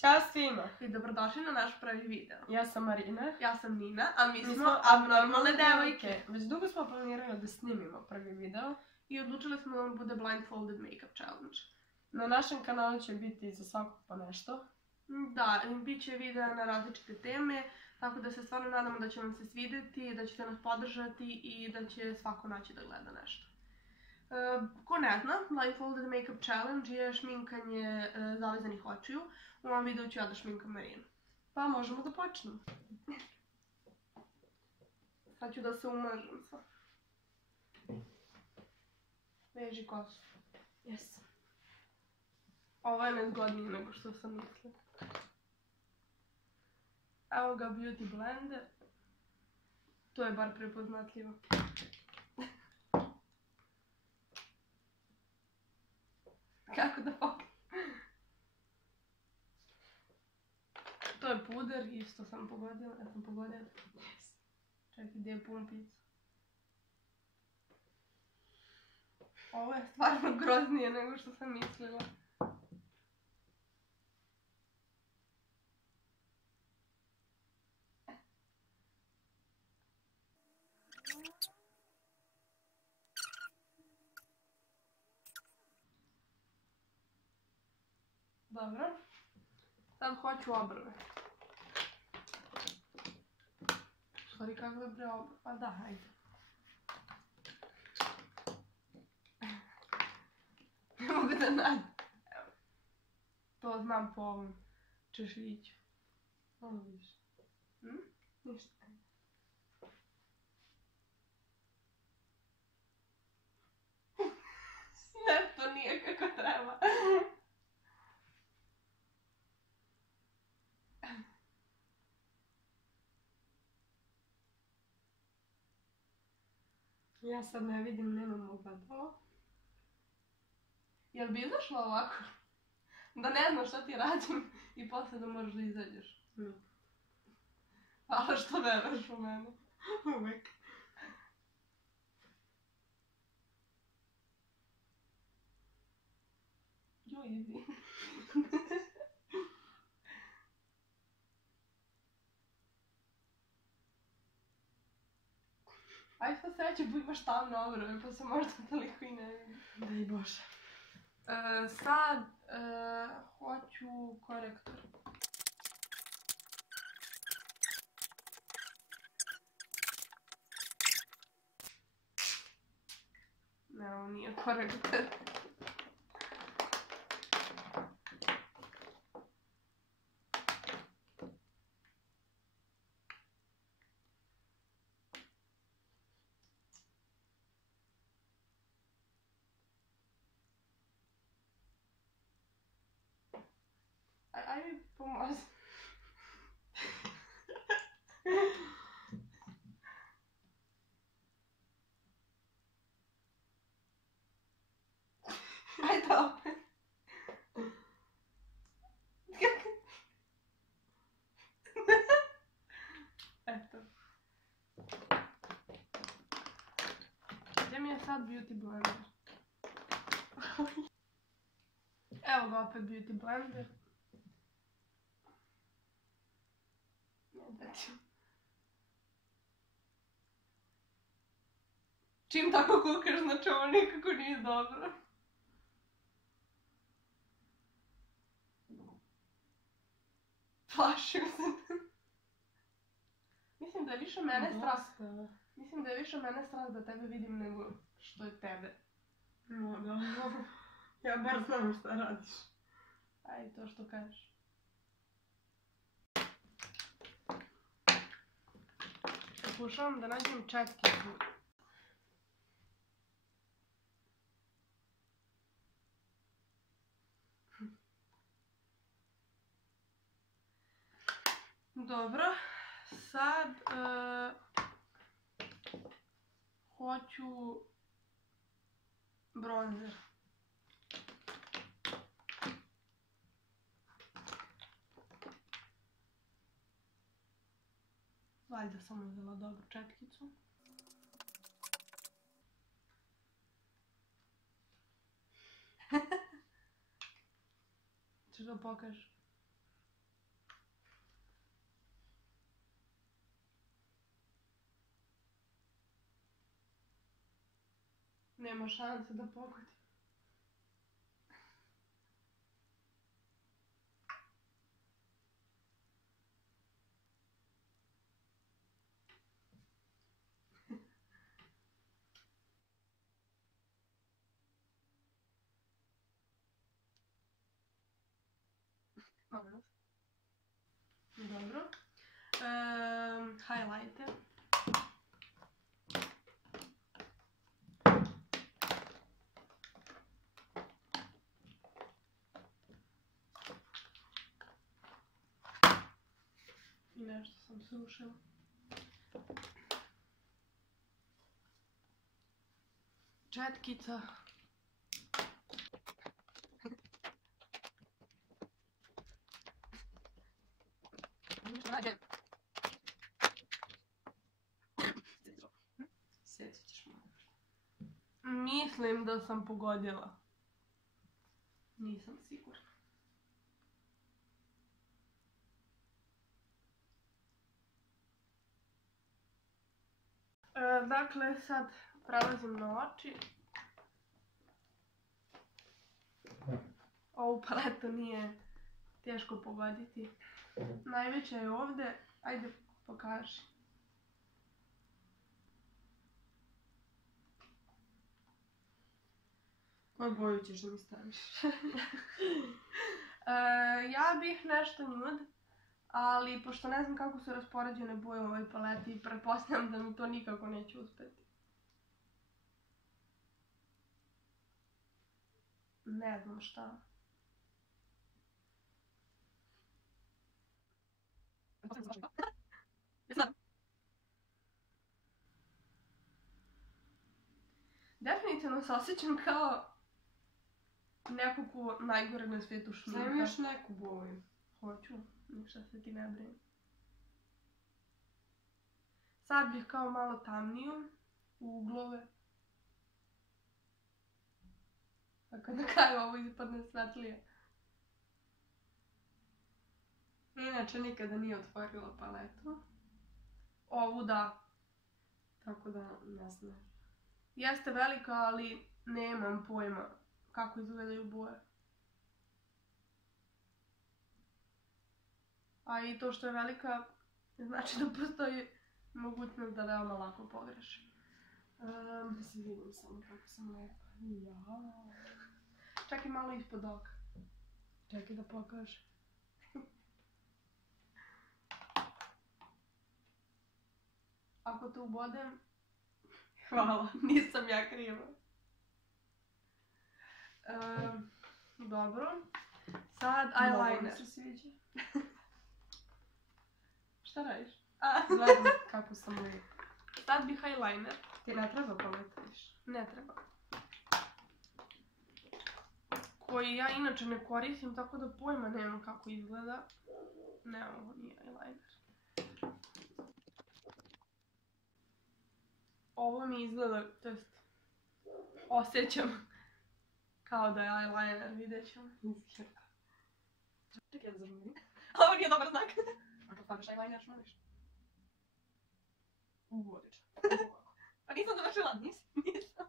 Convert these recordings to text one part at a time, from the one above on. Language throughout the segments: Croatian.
Ćao svima! I dobrodošli na naš prvi video. Ja sam Marina. Ja sam Nina, a mi smo abnormalne devojke. Već dugo smo planirali da snimimo prvi video. I odlučili smo da vam bude blindfolded makeup challenge. Na našem kanalu će biti za svakog po nešto. Da, bit će videa na različite teme, tako da se stvarno nadamo da će vam se svidjeti, da ćete nas podržati i da će svako naći da gleda nešto. Ko ne zna, blindfolded makeup challenge je šminkanje zavezanih očiju. U ovom videu ću ja da šminkam Marinu. Pa možemo da počnemo. Sad ću da se umažem sva. Veži kosu. Jes. Ovo je nezgodnije nego što sam mislila. Evo ga beauty blender. To je bar prepoznatljivo. Kako da pokrenem? To je puder, isto sam pogodila. Ja sam pogodila. Jes. Čekaj, gdje je pumpica? Ovo je stvarno groznije nego što sam mislila. Dobro. Sad hoću obrve. Stvari kakve bre obrve. Pa da, hajde. Ne mogu da nađem. To znam po ovom češljiću. Ovo više. Ništa. Ne, to nije kako treba. Ja sad ne vidim, nemam ogledalo. Jel bi izašla ovako? Da ne znaš šta ti radim i posle da moraš da izađeš. Ali što veruješ u mene? Uvek. Joj, idi. Aj sva sreće, imaš tamne obrve, pa se možda toliko i ne vidi. Daj Bože. Sad hoću korektor. Ne, ovo nije korektor. Aj mi pomozi. Ajde opet. Eto. Gdje mi je sad beauty blender? Evo ga opet beauty blender. Čim tako kukaš, znači ovo nikako nije dobro. Plašim se. Mislim da je više mene strast. Mislim da je više mene strast da tebe vidim nego što je tebe. No, da. Ja bar znam šta radiš. Ajde, to što kažeš. Pokušavam da nađem četkicu. Dobro, sad hoću bronzer. Valjda sam uzela dobru četkicu. Ćeš da pokažeš? Nema šanse da pogodi. Dobro. Highlighter. I nešto sam sušila. Četkica. Sjetit ćeš malo. Mislim da sam pogodila. Nisam sigurna. Dakle, sad prelazim na oči. Ovu paletu nije teško pogoditi. Najveća je ovdje. Ajde, pokaži. Koju boju ćeš da mi staviš? Ja bih nešto nude, ali pošto ne znam kako su raspoređene boje u ovoj paleti, pretpostavljam da mi to nikako neće uspjeti. Ne znam šta. Definitivno se osjećam kao neko ko najgore na svijetu šminka. Stavim još neku boju. Hoću, ništa se ti ne brini. Sad bih kao malo tamniju u uglove. Tako na kraju ovo ispadne svetlije. Inače nikada nije otvorila paletu. Ovu da. Tako da ne znam. Jeste velika, ali nemam pojma kako izgledaju boje. A i to što je velika, znači da postoji mogućnost da veoma lako pogrešim. Da se vidim samo kako sam lepa. Ja. Čak i malo ispod oka. Čekaj da pokažem. Ako te ubodem, Hvala, nisam ja kriva. dobro. Sad eyeliner. Mnogo mi se sviđa. Šta radiš? Gledam kako sam lepa. Sad bi eyeliner. Ti ne treba paleta više. Ne treba. Koji ja inače ne koristim, tako da pojma nemam kako izgleda. Ne, ovo nije eyeliner. Ovo mi izgleda, to jest osjećam kao da je eyeliner, vidjet ćemo. Čekaj da zažmirim. Ovo nije dobar znak. Ako stavljaš eyeliner, šmališ? Odlično. Pa nisam završila. Nisam.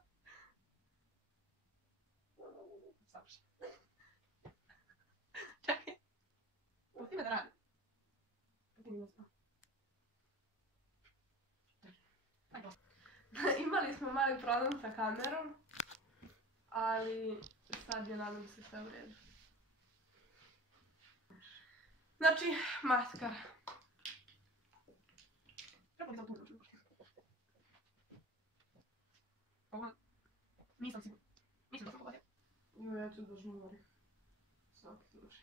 Savršeno. Čekaj. Pusti me da radim. Pusti mi da znam. Imali smo mali problem sa kamerom, ali sad je nadam se sve u redu. Znači, maskara. Treba li sam tu uložiti? Ovo... Nisam sigurna. Mislim da sam pogodio. Jo, ja ću da žmurim. Svaki služi.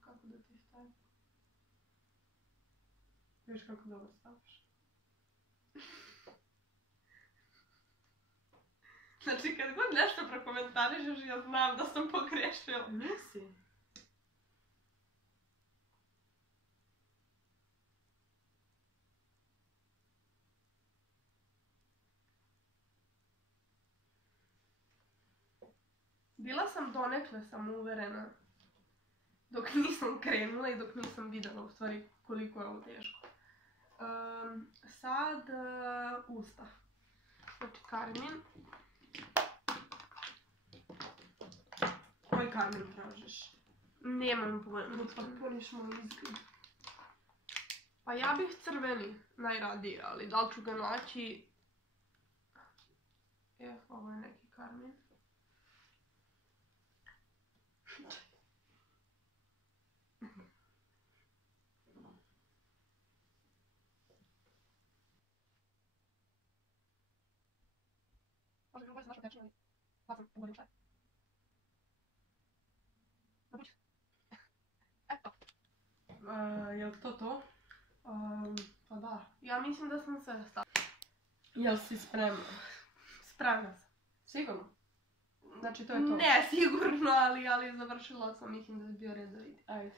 Kako da ti stavim? Viš kako dobro staviš. Znači, kad god nešto prokomentarišeš, ja znam da sam pogrešila. Nisi. Bila sam donekle samouverena dok nisam krenula i dok nisam videla u stvari koliko je ovo teško. Sad usta. Znači Karmin. Karmin tražiš? Nemam pojma. Pa puniš moj izgled. Pa ja bih crveni najradije, ali da li ću ga naći... Ovo je neki Karmin. Možda bi možda našao tečnije, ali... Pa sam ugodim šta je. Napući. Eto. Jel to to? Pa da. Ja mislim da sam sve stavila. Jel si spremna? Spremna sam. Sigurno? Znači to je to? Ne, sigurno, ali završila sam, mislim da je bio red da vidi. Ajde.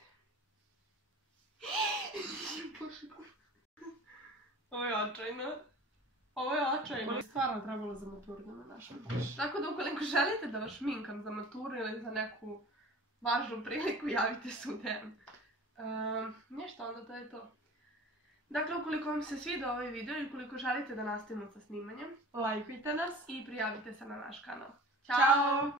Bože, ovo je očajno. Ovo je očajno. Ovo je stvarno trebalo za maturu da me našem. Tako da ukoliko želite da vas šminkam za maturu ili za neku važnu priliku, javite se u DM. Ništa, onda to je to. Dakle, ukoliko vam se svidio ovaj video i ukoliko želite da nastavimo sa snimanjem, Lajkujte nas i prijavite se na naš kanal. Ćao!